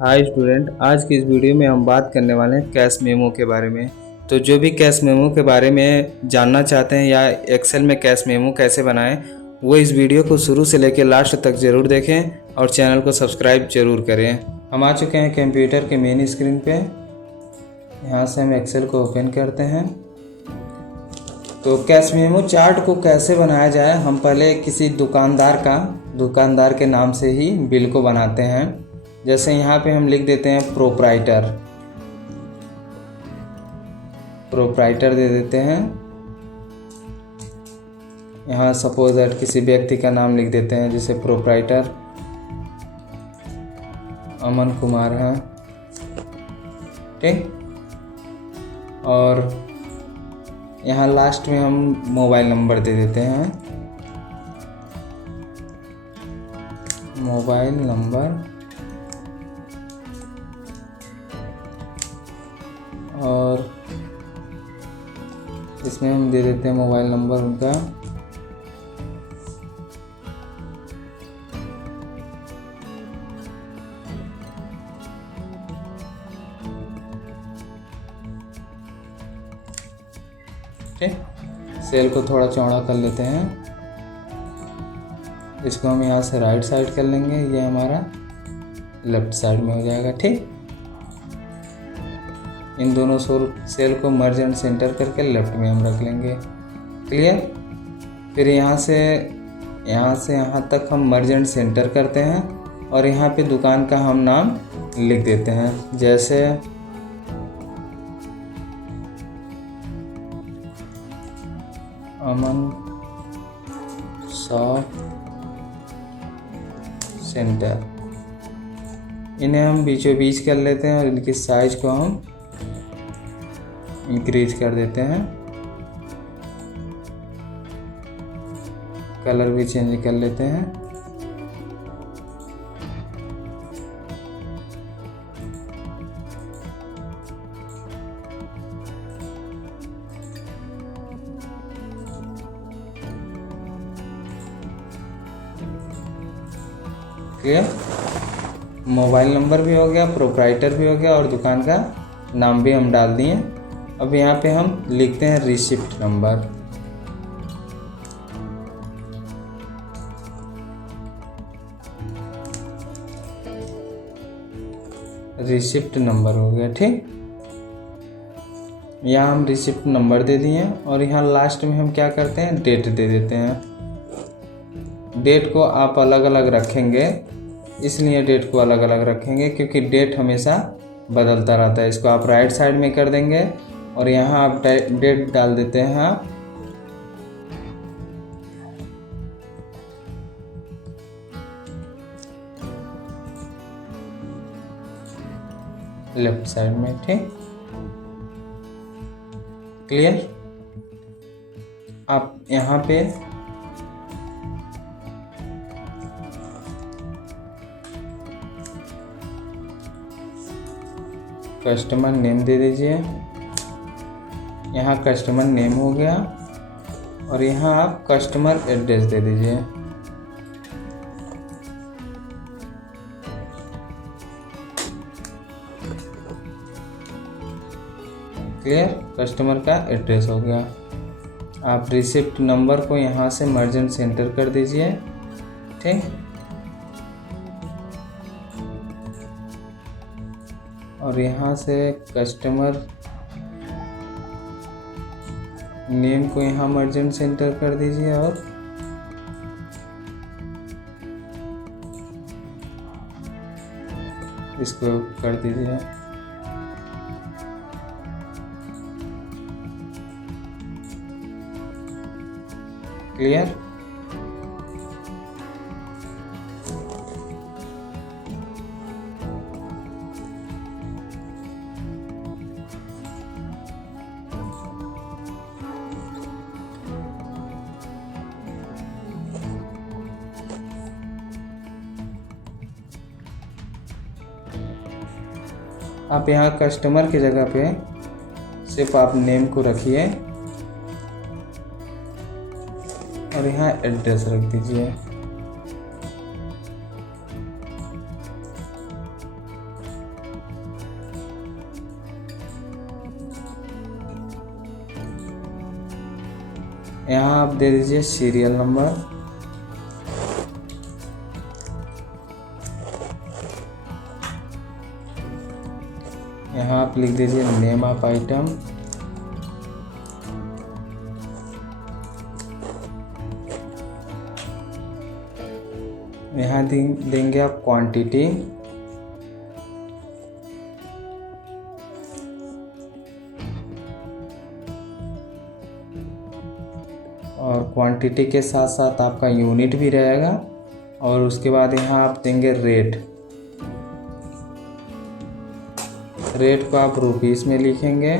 Hi student, आज की इस वीडियो में हम बात करने वाले हैं कैश मेमो के बारे में। तो जो भी कैश मेमो के बारे में जानना चाहते हैं या एक्सेल में कैश मेमो कैसे बनाएं, वो इस वीडियो को शुरू से लेकर लास्ट तक ज़रूर देखें और चैनल को सब्सक्राइब जरूर करें। हम आ चुके हैं कंप्यूटर के मेन स्क्रीन पे। यहाँ से हम एक्सेल को ओपन करते हैं। तो कैश मेमो चार्ट को कैसे बनाया जाए, हम पहले किसी दुकानदार के नाम से ही बिल को बनाते हैं। जैसे यहाँ पे हम लिख देते हैं प्रोप्राइटर दे देते हैं। यहाँ सपोज दैट किसी व्यक्ति का नाम लिख देते हैं, जैसे प्रोप्राइटर अमन कुमार है, ठीक। और यहाँ लास्ट में हम मोबाइल नंबर दे देते हैं, मोबाइल नंबर। और इसमें हम दे देते हैं मोबाइल नंबर उनका। ठीक, सेल को थोड़ा चौड़ा कर लेते हैं। इसको हम यहाँ से राइट साइड कर लेंगे, ये हमारा लेफ्ट साइड में हो जाएगा, ठीक। इन दोनों सेल को मर्ज एंड सेंटर करके लेफ्ट में हम रख लेंगे, क्लियर। फिर यहाँ से यहाँ तक हम मर्ज एंड सेंटर करते हैं और यहाँ पे दुकान का हम नाम लिख देते हैं, जैसे अमन शॉप सेंटर। इन्हें हम बीचों बीच कर लेते हैं और इनकी साइज को हम इंक्रीज कर देते हैं। कलर भी चेंज कर लेते हैं। क्लियर, मोबाइल नंबर भी हो गया, प्रोप्राइटर भी हो गया और दुकान का नाम भी हम डाल दिए। अब यहाँ पे हम लिखते हैं रिसिप्ट नंबर। रिसिप्ट नंबर हो गया, ठीक। यहाँ हम रिसिप्ट नंबर दे दिए और यहाँ लास्ट में हम क्या करते हैं, डेट दे देते हैं। डेट को आप अलग अलग रखेंगे, इसलिए डेट को अलग अलग रखेंगे क्योंकि डेट हमेशा बदलता रहता है। इसको आप राइट साइड में कर देंगे और यहाँ आप डेट डाल देते हैं आप लेफ्ट साइड में, ठीक, क्लियर। आप यहाँ पे कस्टमर नेम दे दीजिए। यहाँ कस्टमर नेम हो गया और यहाँ आप कस्टमर एड्रेस दे दीजिए। क्लियर, कस्टमर का एड्रेस हो गया। आप रिसिप्ट नंबर को यहाँ से मर्ज एंड सेंटर कर दीजिए, ठीक। और यहाँ से कस्टमर नेम को यहाँ मर्ज एंड सेंटर कर दीजिए और इसको कर दीजिए। क्लियर, आप यहाँ कस्टमर की जगह पे सिर्फ आप नेम को रखिए और यहाँ एड्रेस रख दीजिए। यहाँ आप दे दीजिए सीरियल नंबर, यहाँ आप लिख दीजिए नेम ऑफ आइटम, यहाँ देंगे आप क्वांटिटी, और क्वांटिटी के साथ साथ आपका यूनिट भी रहेगा। और उसके बाद यहाँ आप देंगे रेट, रेट को आप रुपीस में लिखेंगे,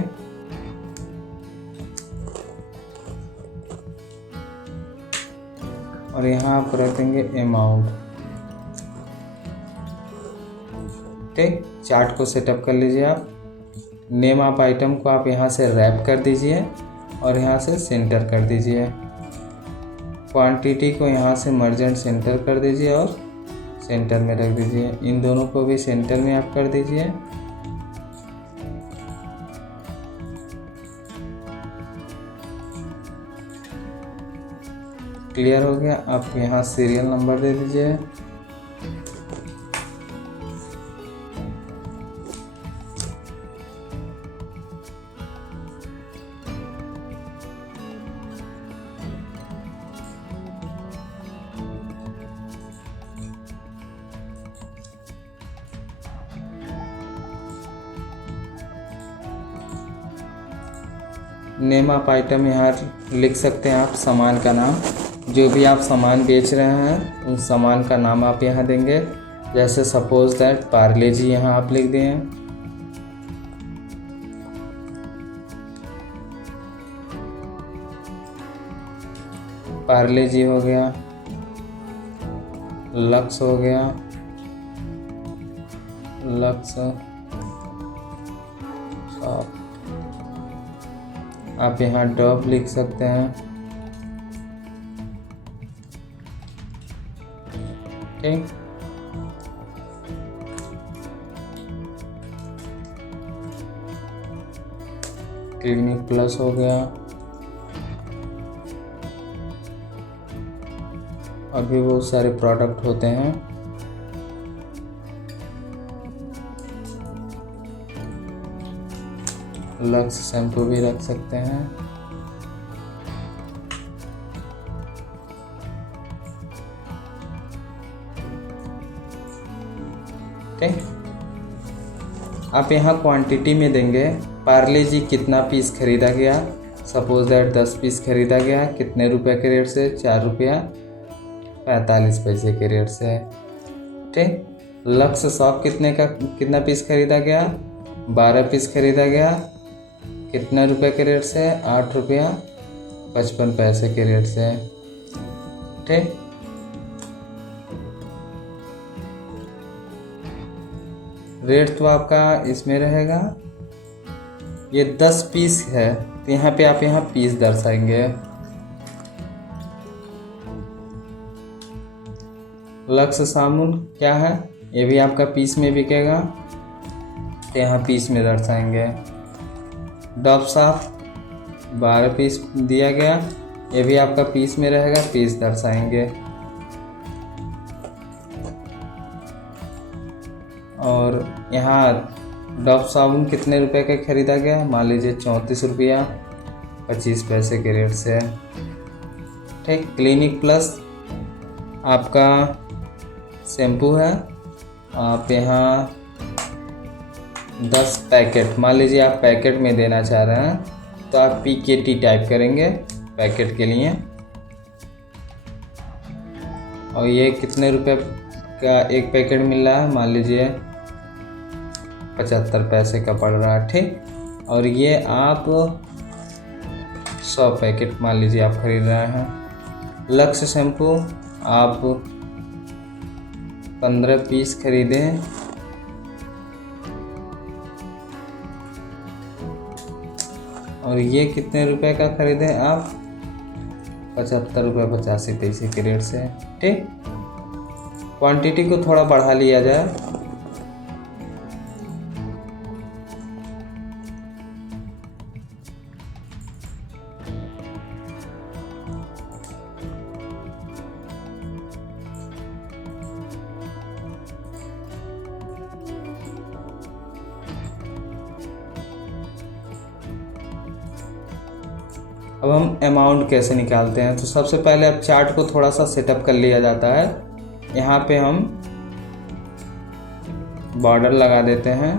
और यहाँ आप रख देंगे अमाउंट। ठीक, चार्ट को सेटअप कर लीजिए आप। नेम ऑफ आइटम को आप यहाँ से रैप कर दीजिए और यहाँ से सेंटर कर दीजिए। क्वांटिटी को यहाँ से मर्जेंट सेंटर कर दीजिए और सेंटर में रख दीजिए। इन दोनों को भी सेंटर में आप कर दीजिए। क्लियर हो गया। आप यहाँ सीरियल नंबर दे दीजिए। नेम ऑफ आइटम यहाँ लिख सकते हैं आप, सामान का नाम, जो भी आप सामान बेच रहे हैं उस सामान का नाम आप यहाँ देंगे। जैसे सपोज दैट पार्ले जी यहाँ आप लिख दिए। पार्ले जी हो गया, लक्स हो गया, लक्स शॉप, आप यहाँ डॉब लिख सकते हैं। ठीक, क्लिनिक प्लस हो गया। अभी बहुत सारे प्रोडक्ट होते हैं। लक्स शैम्पू भी रख सकते हैं। ठीक, आप यहाँ क्वांटिटी में देंगे पार्ले जी कितना पीस खरीदा गया। सपोज दैट 10 पीस खरीदा गया, कितने रुपए के रेट से, 4 रुपया 45 पैसे के रेट से। ठीक, लक्स शॉप कितना पीस खरीदा गया, 12 पीस खरीदा गया, कितने रुपए के रेट से, 8 रुपया 55 पैसे के रेट से। ठीक, रेट तो आपका इसमें रहेगा। ये 10 पीस है तो यहाँ पे आप यहाँ पीस दर्शाएंगे। लक्स साबुन क्या है, ये भी आपका पीस में बिकेगा तो यहाँ पीस में दर्शाएंगे। डॉब साफ 12 पीस दिया गया, ये भी आपका पीस में रहेगा, पीस दर्शाएंगे। और यहाँ डॉब साबुन कितने रुपए का खरीदा गया, मान लीजिए 34 रुपया 25 पैसे के रेट से। ठीक, क्लिनिक प्लस आपका शैम्पू है, आप यहाँ 10 पैकेट, मान लीजिए आप पैकेट में देना चाह रहे हैं तो आप PKT टाइप करेंगे पैकेट के लिए। और ये कितने रुपए का एक पैकेट मिल रहा है, मान लीजिए 75 पैसे का पड़ रहा है। ठीक, और ये आप 100 पैकेट मान लीजिए आप खरीद रहे हैं। लक्स शैम्पू आप 15 पीस खरीदें, और ये कितने रुपए का खरीदें आप, 75 रुपये 85 पैसे के रेट से। ठीक, क्वांटिटी को थोड़ा बढ़ा लिया जाए। अब हम अमाउंट कैसे निकालते हैं, तो सबसे पहले अब चार्ट को थोड़ा सा सेटअप कर लिया जाता है। यहाँ पे हम बॉर्डर लगा देते हैं,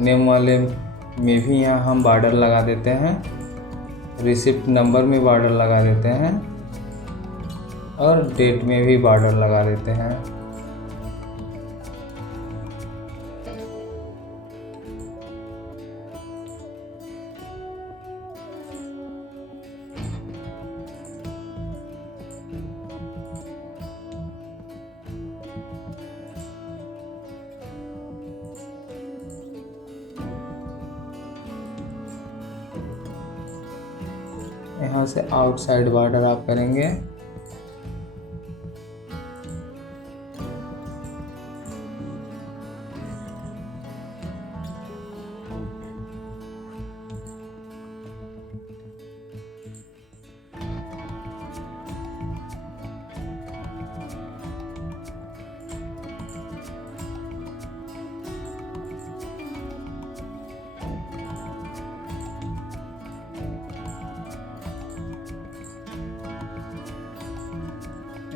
नेम वाले में भी यहाँ हम बॉर्डर लगा देते हैं, रिसिप्ट नंबर में बॉर्डर लगा देते हैं और डेट में भी बॉर्डर लगा देते हैं। यहाँ से आउटसाइड बॉर्डर आप करेंगे।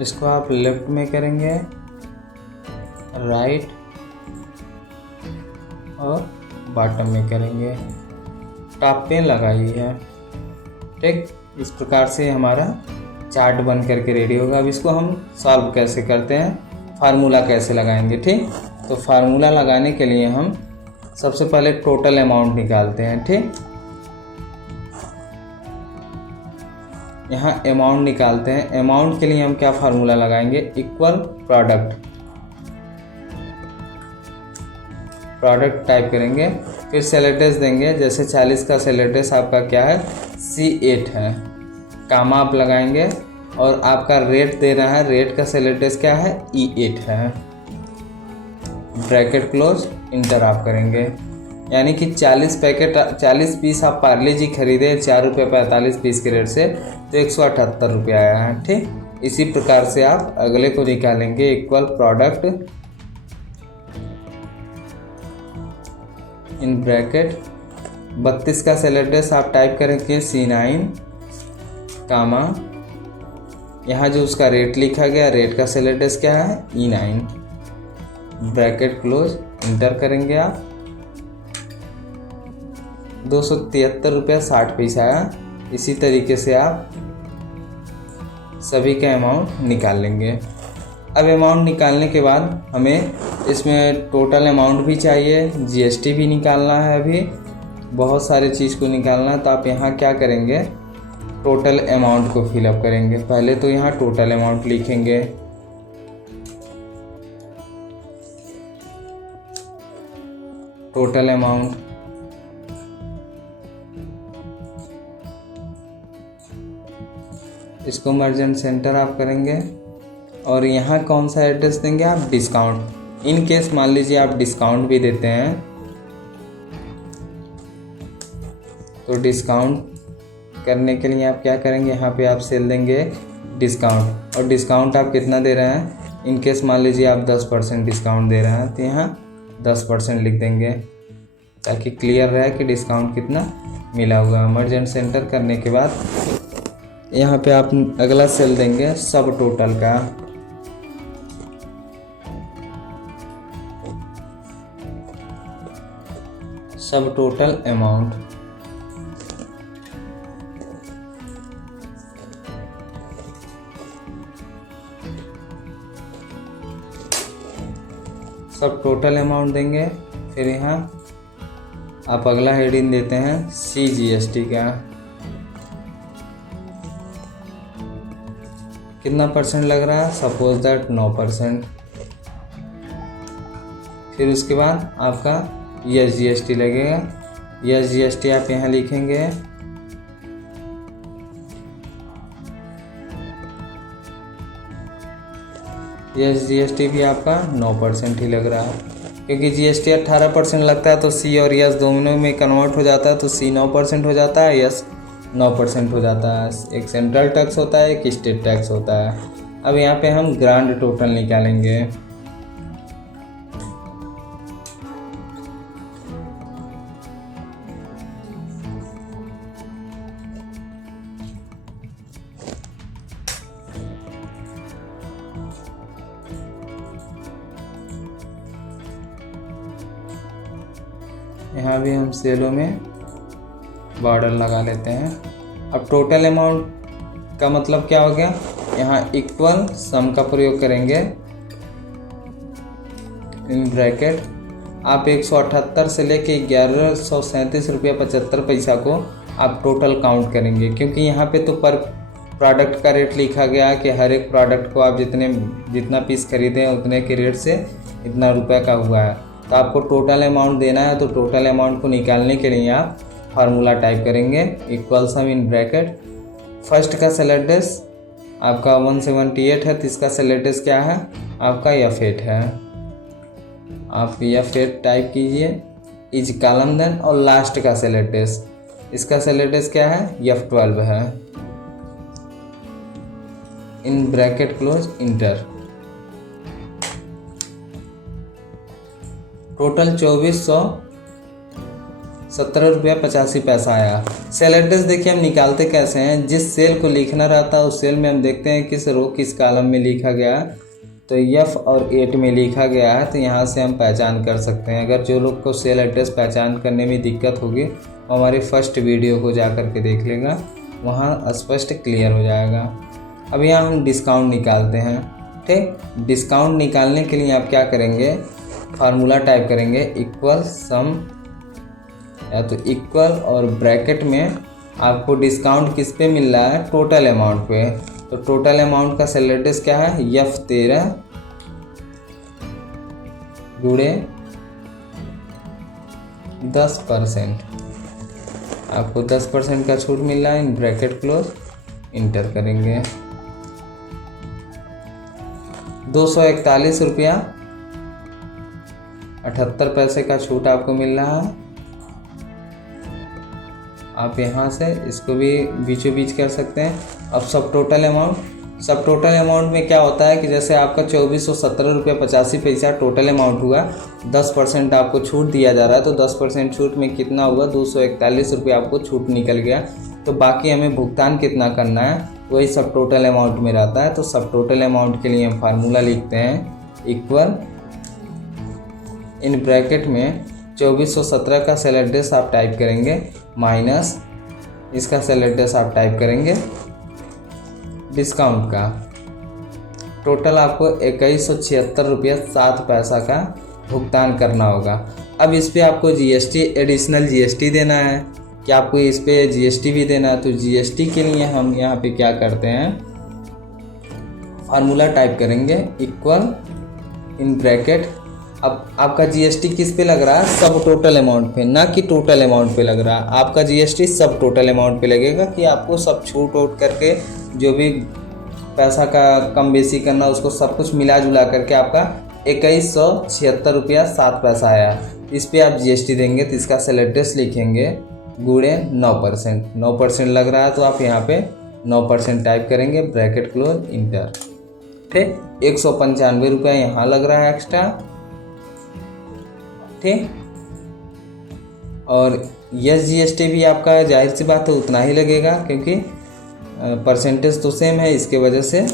इसको आप लेफ्ट में करेंगे, राइट और बॉटम में करेंगे, टॉप पे लगाई है। ठीक, इस प्रकार से हमारा चार्ट बन करके रेडी होगा। अब इसको हम सॉल्व कैसे करते हैं, फार्मूला कैसे लगाएंगे। ठीक, तो फार्मूला लगाने के लिए हम सबसे पहले टोटल अमाउंट निकालते हैं। ठीक, यहाँ अमाउंट निकालते हैं। अमाउंट के लिए हम क्या फार्मूला लगाएंगे, इक्वल प्रोडक्ट टाइप करेंगे, फिर सेलेटेस देंगे। जैसे 40 का सेलेटेस आपका क्या है, C8 है, कामा आप लगाएंगे और आपका रेट दे रहा है, रेट का सेलेटेस क्या है, E8 है, ब्रैकेट क्लोज, इंटर आप करेंगे। यानी कि 40 पीस आप पार्ले जी खरीदे ₹4.45 के रेट से, तो 178 रुपये आया है। ठीक, इसी प्रकार से आप अगले को निकालेंगे, इक्वल प्रोडक्ट इन ब्रैकेट 32 का सेलेटेस आप टाइप करेंगे C9 कामा, यहाँ जो उसका रेट लिखा गया, रेट का सेलेटेस क्या है, E9, ब्रैकेट क्लोज, इंटर करेंगे आप। 273.60 आया। इसी तरीके से आप सभी का अमाउंट निकाल लेंगे। अब अमाउंट निकालने के बाद हमें इसमें टोटल अमाउंट भी चाहिए, GST भी निकालना है, अभी बहुत सारी चीज़ को निकालना है। तो आप यहाँ क्या करेंगे, टोटल अमाउंट को फिलअप करेंगे। पहले तो यहाँ टोटल अमाउंट लिखेंगे, टोटल अमाउंट, इसको मर्जेंट सेंटर आप करेंगे और यहाँ कौन सा एड्रेस देंगे आप, डिस्काउंट। इन केस मान लीजिए आप डिस्काउंट भी देते हैं, तो डिस्काउंट करने के लिए आप क्या करेंगे, यहाँ पे आप सेल देंगे डिस्काउंट। और डिस्काउंट आप कितना दे रहे हैं, इन केस मान लीजिए आप 10% डिस्काउंट दे रहे हैं, तो यहाँ 10% लिख देंगे ताकि क्लियर रहे कि डिस्काउंट कितना मिला हुआ। मर्जेंट सेंटर करने के बाद यहाँ पे आप अगला सेल देंगे सब टोटल का, सब टोटल अमाउंट। सब टोटल अमाउंट देंगे। फिर यहाँ आप अगला हेडिंग देते हैं CGST का, कितना परसेंट लग रहा है, सपोज दैट 9%। फिर उसके बाद आपका SGST लगेगा, SGST आप यहाँ लिखेंगे। SGST भी आपका 9% ही लग रहा है, क्योंकि GST 18% लगता है, तो C और S दोनों में कन्वर्ट हो जाता है, तो C 9% हो जाता है, S 9% हो जाता है। एक सेंट्रल टैक्स होता है, एक स्टेट टैक्स होता है। अब यहाँ पे हम ग्रांड टोटल निकालेंगे। यहाँ भी हम सेलों में बॉर्डर लगा लेते हैं। अब टोटल अमाउंट का मतलब क्या हो गया, यहाँ इक्वल सम का प्रयोग करेंगे इन ब्रैकेट। आप 178 से लेके 1137 रुपया 75 पैसा को आप टोटल काउंट करेंगे, क्योंकि यहाँ पे तो पर प्रोडक्ट का रेट लिखा गया कि हर एक प्रोडक्ट को आप जितना पीस खरीदें उतने के रेट से इतना रुपये का हुआ है। तो आपको टोटल अमाउंट देना है, तो टोटल अमाउंट को निकालने के लिए आप फार्मूला टाइप करेंगे equal sum in bracket. First का सेलेक्ट डेस आपका 178 है, तो इसका सेलेक्ट डेस क्या है आपका F8 है। आप F8 टाइप कीजिए इज कॉलम देन, और लास्ट का सेलेक्ट डेस, इसका सेलेक्ट डेस क्या है F12 है। In bracket close inter. Total 2417 रुपया 85 पैसा आया। सेलेक्ट डेस देखिए हम निकालते कैसे हैं, जिस सेल को लिखना रहता है उस सेल में हम देखते हैं किस रो किस कॉलम में लिखा गया, तो F और 8 में लिखा गया है, तो यहाँ से हम पहचान कर सकते हैं। अगर जो लोग को सेल एड्रेस पहचान करने में दिक्कत होगी वो हमारी फर्स्ट वीडियो को जा कर के देख लेगा, वहाँ स्पष्ट क्लियर हो जाएगा। अब यहाँ हम डिस्काउंट निकालते हैं। ठीक, डिस्काउंट निकालने के लिए आप क्या करेंगे, फार्मूला टाइप करेंगे इक्वल सम, या तो इक्वल और ब्रैकेट में आपको डिस्काउंट किस पे मिल रहा है, टोटल अमाउंट पे। तो टोटल अमाउंट का सेलेक्ट डेस क्या है F13 गुणे 10%। आपको 10% का छूट मिल रहा है, इन ब्रैकेट क्लोज इंटर करेंगे। 241 रुपया 78 पैसे का छूट आपको मिल रहा है। आप यहाँ से इसको भी बीचों बीच कर सकते हैं। अब सब टोटल अमाउंट में क्या होता है कि जैसे आपका 2417 रुपया 85 पैसा टोटल अमाउंट हुआ, 10% आपको छूट दिया जा रहा है, तो 10% छूट में कितना हुआ 241 रुपया आपको छूट निकल गया। तो बाकी हमें भुगतान कितना करना है वही सब टोटल अमाउंट में रहता है। तो सब टोटल अमाउंट के लिए हम फार्मूला लिखते हैं इक्वल, इन ब्रैकेट में 2417 का सेलेक्ट डेस आप टाइप करेंगे माइनस इसका सेलेक्ट डेस आप टाइप करेंगे डिस्काउंट का। टोटल आपको 2176 रुपया 7 पैसा का भुगतान करना होगा। अब इस पे आपको GST एडिशनल GST देना है कि आपको इस पे GST भी देना है। तो GST के लिए हम यहाँ पे क्या करते हैं, फार्मूला टाइप करेंगे इक्वल इन ब्रैकेट। अब आपका GST किस पे लग रहा है, सब टोटल अमाउंट पे, ना कि टोटल अमाउंट पे लग रहा है। आपका GST सब टोटल अमाउंट पे लगेगा कि आपको सब छूट वूट करके जो भी पैसा का कम बेसी करना उसको सब कुछ मिला जुला करके आपका 2176 रुपया 7 पैसा आया। इस पे आप GST देंगे तो इसका सेलेक्ट डेस लिखेंगे गुणे 9%। 9% लग रहा है तो आप यहाँ पे 9% टाइप करेंगे, ब्रैकेट क्लोज इंटर। ठीक, 195 रुपया यहाँ लग रहा है एक्स्ट्रा। ठीक, और यस GST भी आपका जाहिर सी बात है उतना ही लगेगा, क्योंकि परसेंटेज तो सेम है, इसके वजह से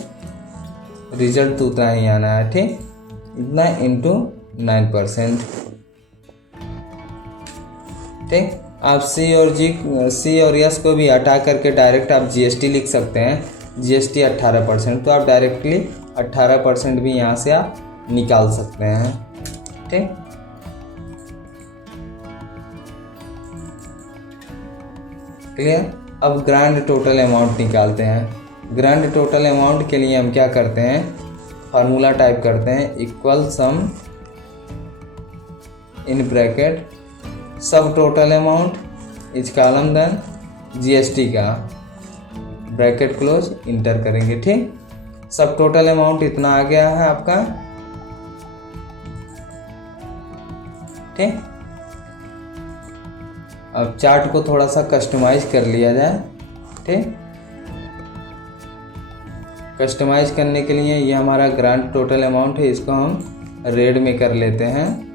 रिजल्ट तो उतना ही आना है। ठीक, इतना इंटू 9%। ठीक, आप सी और यस को भी हटा करके डायरेक्ट आप GST लिख सकते हैं, GST 18%, तो आप डायरेक्टली 18% भी यहाँ से आप निकाल सकते हैं। ठीक, क्लियर। अब ग्रांड टोटल अमाउंट निकालते हैं। ग्रांड टोटल अमाउंट के लिए हम क्या करते हैं, फार्मूला टाइप करते हैं equal sum in bracket sub total amount is column then GST का, ब्रैकेट क्लोज इंटर करेंगे। ठीक, सब टोटल अमाउंट इतना आ गया है आपका। ठीक, अब चार्ट को थोड़ा सा कस्टमाइज कर लिया जाए। ठीक, कस्टमाइज करने के लिए ये हमारा ग्रांड टोटल अमाउंट है, इसको हम रेड में कर लेते हैं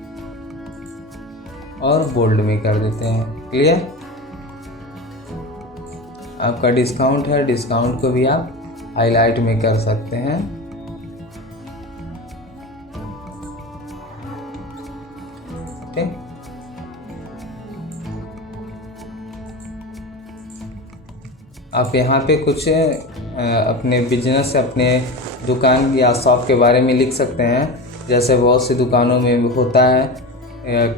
और बोल्ड में कर देते हैं। क्लियर। आपका डिस्काउंट है, डिस्काउंट को भी आप हाईलाइट में कर सकते हैं। ठीक, आप यहाँ पे कुछ अपने बिजनेस, अपने दुकान या शॉप के बारे में लिख सकते हैं। जैसे बहुत सी दुकानों में होता है,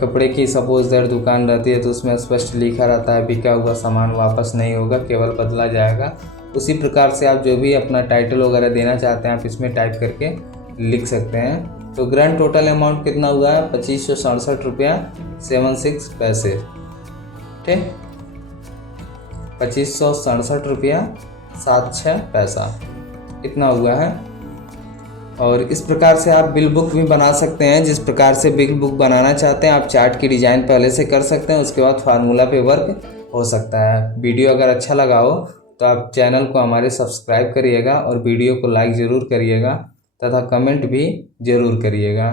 कपड़े की सपोज दैट दुकान रहती है तो उसमें स्पष्ट लिखा रहता है बिका हुआ सामान वापस नहीं होगा, केवल बदला जाएगा। उसी प्रकार से आप जो भी अपना टाइटल वगैरह देना चाहते हैं आप इसमें टाइप करके लिख सकते हैं। तो ग्रैंड टोटल अमाउंट कितना हुआ है? 2567 रुपया 76 पैसे। ठीक, 2567 रुपया 76 पैसा इतना हुआ है। और इस प्रकार से आप बिल बुक भी बना सकते हैं। जिस प्रकार से बिल बुक बनाना चाहते हैं आप चार्ट की डिज़ाइन पहले से कर सकते हैं, उसके बाद फार्मूला पे वर्क हो सकता है। वीडियो अगर अच्छा लगा हो तो आप चैनल को हमारे सब्सक्राइब करिएगा और वीडियो को लाइक ज़रूर करिएगा तथा कमेंट भी ज़रूर करिएगा।